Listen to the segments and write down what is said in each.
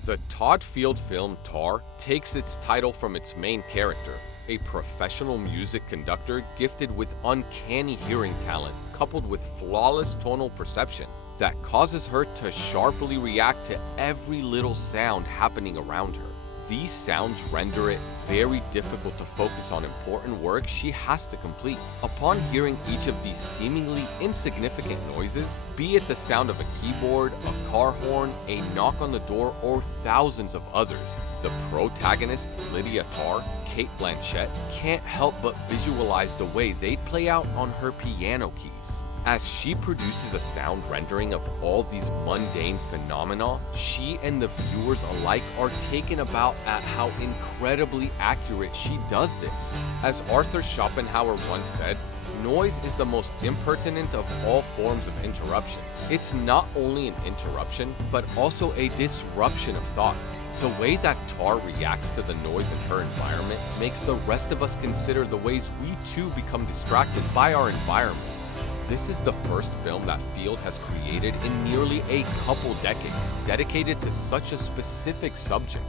The Todd Field film Tár takes its title from its main character, a professional music conductor gifted with uncanny hearing talent coupled with flawless tonal perception that causes her to sharply react to every little sound happening around her. These sounds render it very difficult to focus on important work she has to complete. Upon hearing each of these seemingly insignificant noises, be it the sound of a keyboard, a car horn, a knock on the door, or thousands of others, the protagonist, Lydia Tár, Cate Blanchett, can't help but visualize the way they'd play out on her piano keys. As she produces a sound rendering of all these mundane phenomena, she and the viewers alike are taken aback at how incredibly accurate she does this. As Arthur Schopenhauer once said, noise is the most impertinent of all forms of interruption. It's not only an interruption, but also a disruption of thought. The way that Tár reacts to the noise in her environment makes the rest of us consider the ways we too become distracted by our environments. This is the first film that Field has created in nearly a couple decades dedicated to such a specific subject.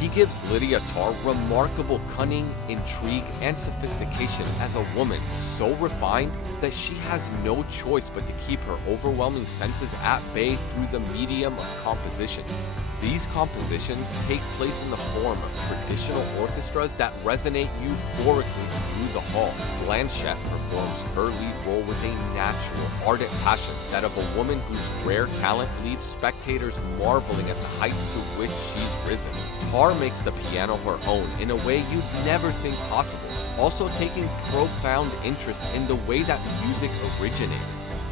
He gives Lydia Tár remarkable cunning, intrigue, and sophistication as a woman so refined that she has no choice but to keep her overwhelming senses at bay through the medium of compositions. These compositions take place in the form of traditional orchestras that resonate euphorically through the hall. Blanchett performs her lead role with a natural, ardent passion, that of a woman whose rare talent leaves spectators marveling at the heights to which she's risen. Tár makes the piano her own in a way you'd never think possible, also taking profound interest in the way that music originated.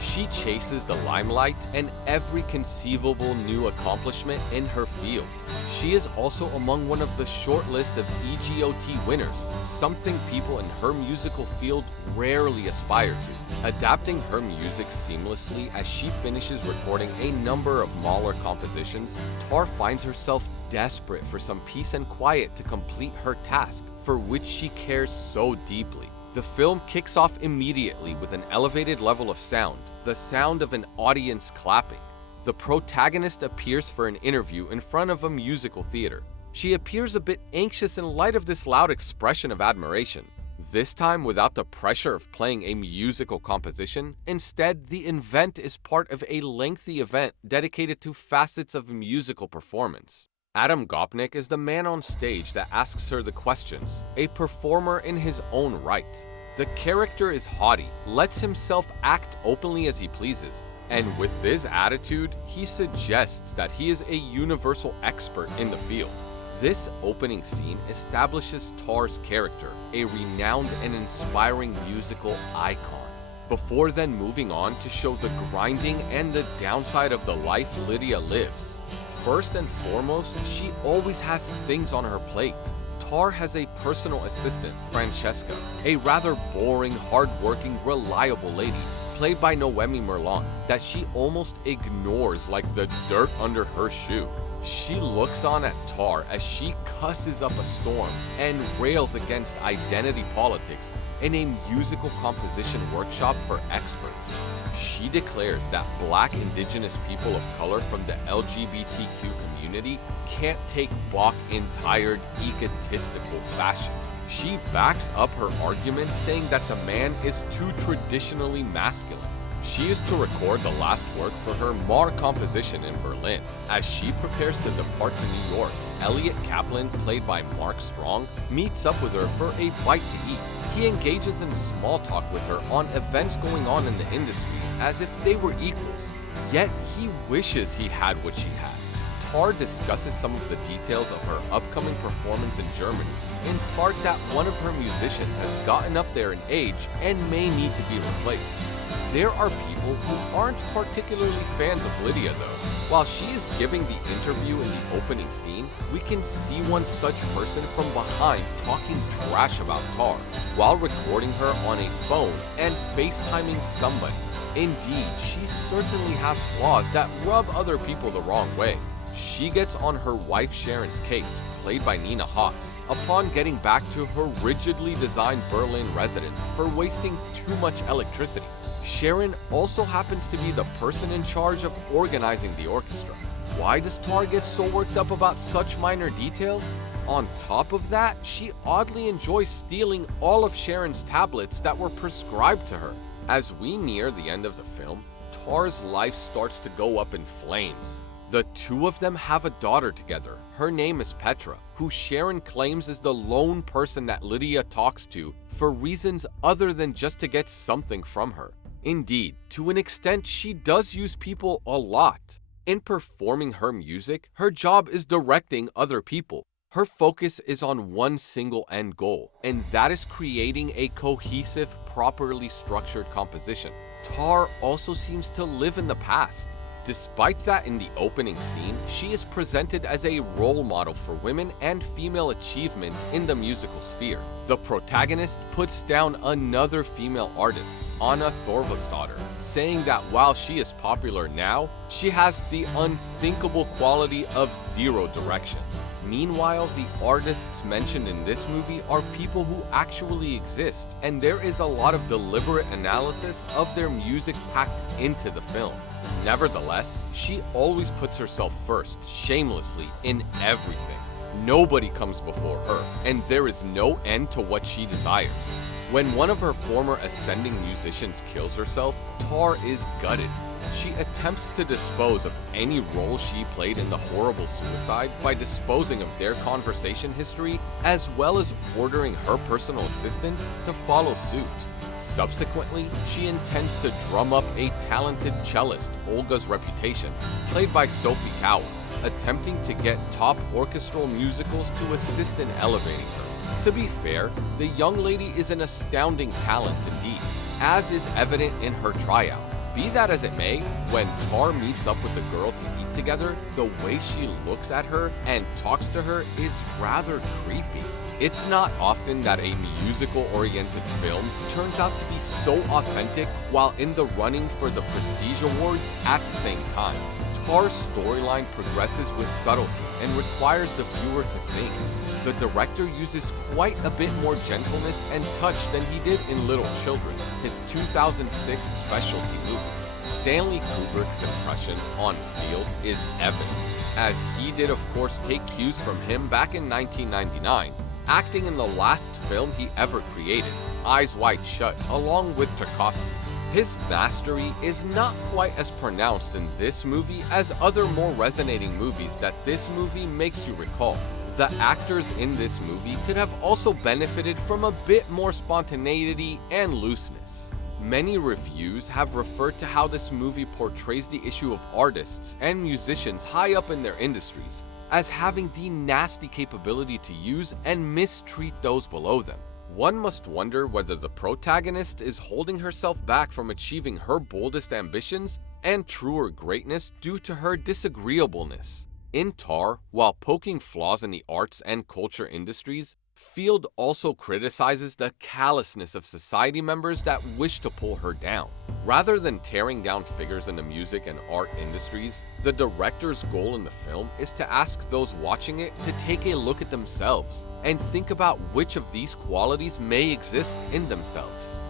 She chases the limelight and every conceivable new accomplishment in her field. She is also among one of the short list of EGOT winners, something people in her musical field rarely aspire to. Adapting her music seamlessly as she finishes recording a number of Mahler compositions, Tár finds herself desperate for some peace and quiet to complete her task, for which she cares so deeply. The film kicks off immediately with an elevated level of sound, the sound of an audience clapping. The protagonist appears for an interview in front of a musical theater. She appears a bit anxious in light of this loud expression of admiration. This time without the pressure of playing a musical composition, instead the event is part of a lengthy event dedicated to facets of musical performance. Adam Gopnik is the man on stage that asks her the questions, a performer in his own right. The character is haughty, lets himself act openly as he pleases, and with this attitude, he suggests that he is a universal expert in the field. This opening scene establishes Tár's character, a renowned and inspiring musical icon, before then moving on to show the grinding and the downside of the life Lydia lives. First and foremost, she always has things on her plate. Tár has a personal assistant, Francesca, a rather boring, hard-working, reliable lady, played by Noémie Merlant, that she almost ignores like the dirt under her shoe. She looks on at Tár as she cusses up a storm and rails against identity politics in a musical composition workshop for experts. She declares that Black Indigenous people of color from the LGBTQ community can't take Bach in tired, egotistical fashion. She backs up her argument saying that the man is too traditionally masculine. She is to record the last work for her Mar composition in Berlin. As she prepares to depart to New York, Elliot Kaplan, played by Mark Strong, meets up with her for a bite to eat. He engages in small talk with her on events going on in the industry as if they were equals, yet he wishes he had what she had. Tár discusses some of the details of her upcoming performance in Germany, in part that one of her musicians has gotten up there in age and may need to be replaced. There are people who aren't particularly fans of Lydia though. While she is giving the interview in the opening scene, we can see one such person from behind talking trash about Tár, while recording her on a phone and FaceTiming somebody. Indeed, she certainly has flaws that rub other people the wrong way. She gets on her wife Sharon's case, played by Nina Haas, upon getting back to her rigidly designed Berlin residence for wasting too much electricity. Sharon also happens to be the person in charge of organizing the orchestra. Why does Tár get so worked up about such minor details? On top of that, she oddly enjoys stealing all of Sharon's tablets that were prescribed to her. As we near the end of the film, Tár's life starts to go up in flames. The two of them have a daughter together. Her name is Petra, who Sharon claims is the lone person that Lydia talks to for reasons other than just to get something from her. Indeed, to an extent, she does use people a lot. In performing her music, her job is directing other people. Her focus is on one single end goal, and that is creating a cohesive, properly structured composition. Tár also seems to live in the past. Despite that, in the opening scene, she is presented as a role model for women and female achievement in the musical sphere. The protagonist puts down another female artist, Anna Thorvaldsdóttir, saying that while she is popular now, she has the unthinkable quality of zero direction. Meanwhile, the artists mentioned in this movie are people who actually exist, and there is a lot of deliberate analysis of their music packed into the film. Nevertheless, she always puts herself first, shamelessly, in everything. Nobody comes before her, and there is no end to what she desires. When one of her former ascending musicians kills herself, Tár is gutted. She attempts to dispose of any role she played in the horrible suicide by disposing of their conversation history, as well as ordering her personal assistant to follow suit. Subsequently, she intends to drum up a talented cellist, Olga's reputation, played by Sophie Kauer, attempting to get top orchestral musicals to assist in elevating her. To be fair, the young lady is an astounding talent indeed, as is evident in her tryout. Be that as it may, when Tár meets up with the girl to eat together, the way she looks at her and talks to her is rather creepy. It's not often that a musical-oriented film turns out to be so authentic while in the running for the Prestige Awards at the same time. Tár's storyline progresses with subtlety and requires the viewer to think. The director uses quite a bit more gentleness and touch than he did in Little Children, his 2006 specialty movie. Stanley Kubrick's impression on Field is evident, as he did of course take cues from him back in 1999, acting in the last film he ever created, Eyes Wide Shut, along with Tarkovsky. His mastery is not quite as pronounced in this movie as other more resonating movies that this movie makes you recall. The actors in this movie could have also benefited from a bit more spontaneity and looseness. Many reviews have referred to how this movie portrays the issue of artists and musicians high up in their industries as having the nasty capability to use and mistreat those below them. One must wonder whether the protagonist is holding herself back from achieving her boldest ambitions and truer greatness due to her disagreeableness. In Tár, while poking flaws in the arts and culture industries, Field also criticizes the callousness of society members that wish to pull her down. Rather than tearing down figures in the music and art industries, the director's goal in the film is to ask those watching it to take a look at themselves and think about which of these qualities may exist in themselves.